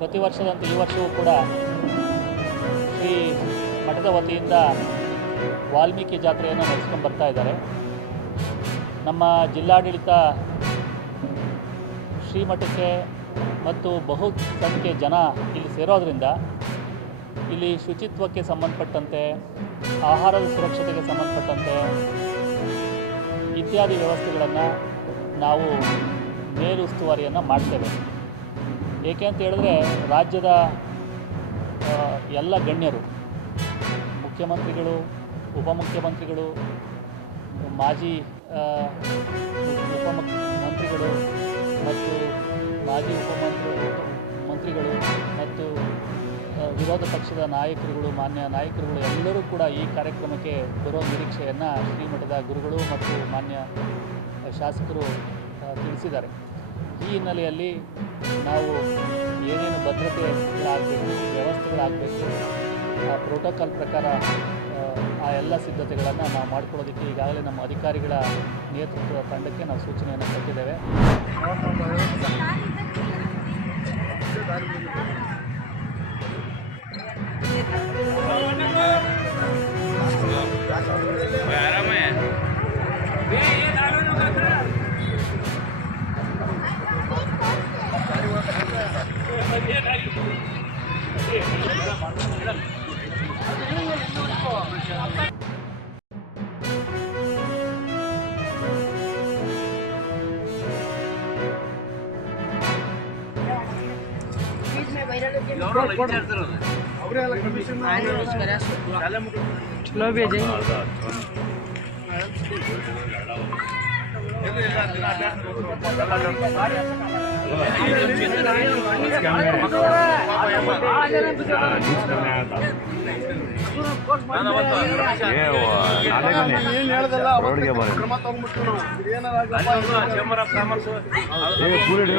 ಪ್ರತಿ ವರ್ಷದಂತೆ ಈ ವರ್ಷವೂ ಕೂಡ ಶ್ರೀ ಮಠದ ವತಿಯಿಂದ ವಾಲ್ಮೀಕಿ ಜಾತ್ರೆಯನ್ನು ನಡೆಸ್ಕೊಂಡು ಬರ್ತಾ ಇದ್ದಾರೆ. ನಮ್ಮ ಜಿಲ್ಲಾಡಳಿತ ಶ್ರೀಮಠಕ್ಕೆ ಮತ್ತು ಬಹುಸಂಖ್ಯೆ ಜನ ಇಲ್ಲಿ ಸೇರೋದರಿಂದ ಇಲ್ಲಿ ಶುಚಿತ್ವಕ್ಕೆ ಸಂಬಂಧಪಟ್ಟಂತೆ, ಆಹಾರದ ಸುರಕ್ಷತೆಗೆ ಸಂಬಂಧಪಟ್ಟಂತೆ ಇತ್ಯಾದಿ ವ್ಯವಸ್ಥೆಗಳನ್ನು ನಾವು ಮೇಲುಸ್ತುವಾರಿಯನ್ನು ಮಾಡ್ತೇವೆ. ಏಕೆ ಅಂತ ಹೇಳಿದ್ರೆ ರಾಜ್ಯದ ಎಲ್ಲ ಗಣ್ಯರು, ಮುಖ್ಯಮಂತ್ರಿಗಳು, ಉಪಮುಖ್ಯಮಂತ್ರಿಗಳು, ಮಾಜಿ ಉಪಮುಖ್ಯಮಂತ್ರಿಗಳು ಮತ್ತು ಮಾಜಿ ಮಂತ್ರಿಗಳು ಮತ್ತು ವಿರೋಧ ಪಕ್ಷದ ನಾಯಕರುಗಳು, ಮಾನ್ಯ ನಾಯಕರುಗಳು ಎಲ್ಲರೂ ಕೂಡ ಈ ಕಾರ್ಯಕ್ರಮಕ್ಕೆ ಬರೋ ನಿರೀಕ್ಷೆಯನ್ನು ಶ್ರೀಮಠದ ಗುರುಗಳು ಮತ್ತು ಮಾನ್ಯ ಶಾಸಕರು ತಿಳಿಸಿದ್ದಾರೆ. ಈ ಹಿನ್ನೆಲೆಯಲ್ಲಿ ನಾವು ಏನೇನು ಭದ್ರತೆಗಳಾಗಬೇಕು, ವ್ಯವಸ್ಥೆಗಳಾಗಬೇಕು, ಆ ಪ್ರೋಟೋಕಾಲ್ ಪ್ರಕಾರ ಆ ಎಲ್ಲ ಸಿದ್ಧತೆಗಳನ್ನು ನಾವು ಮಾಡ್ಕೊಳ್ಳೋದಕ್ಕೆ ಈಗಾಗಲೇ ನಮ್ಮ ಅಧಿಕಾರಿಗಳ ನೇತೃತ್ವದ ತಂಡಕ್ಕೆ ನಾವು ಸೂಚನೆಯನ್ನು ಕೊಟ್ಟಿದ್ದೇವೆ. पूरे